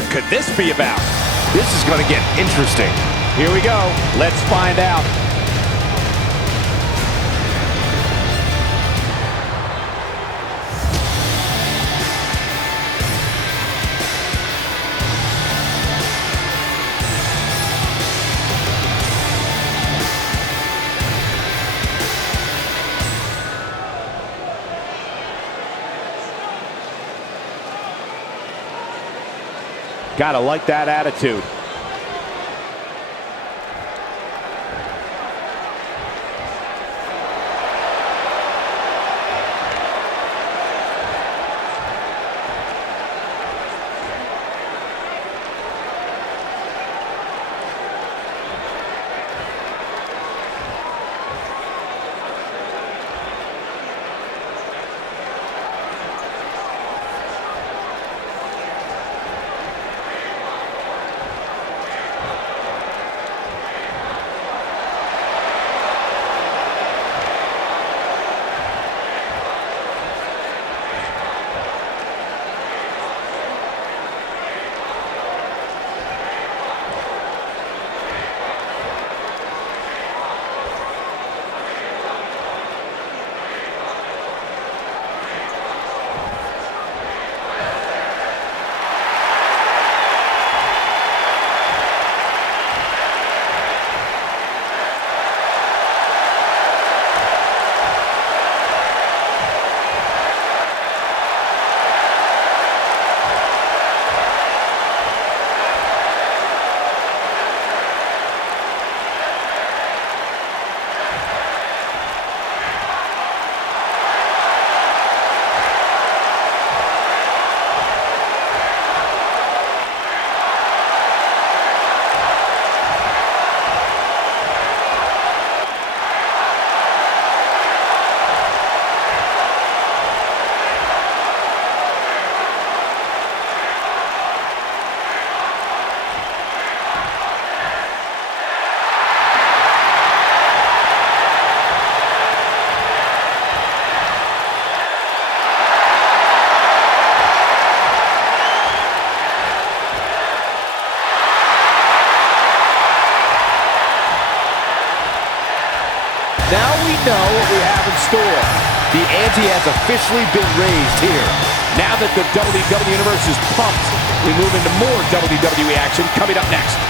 What could this be about? This is going to get interesting. Here we go. Let's find out. Gotta like that attitude. Now we know what we have in store. The ante has officially been raised here. Now that the WWE Universe is pumped, we move into more WWE action coming up next.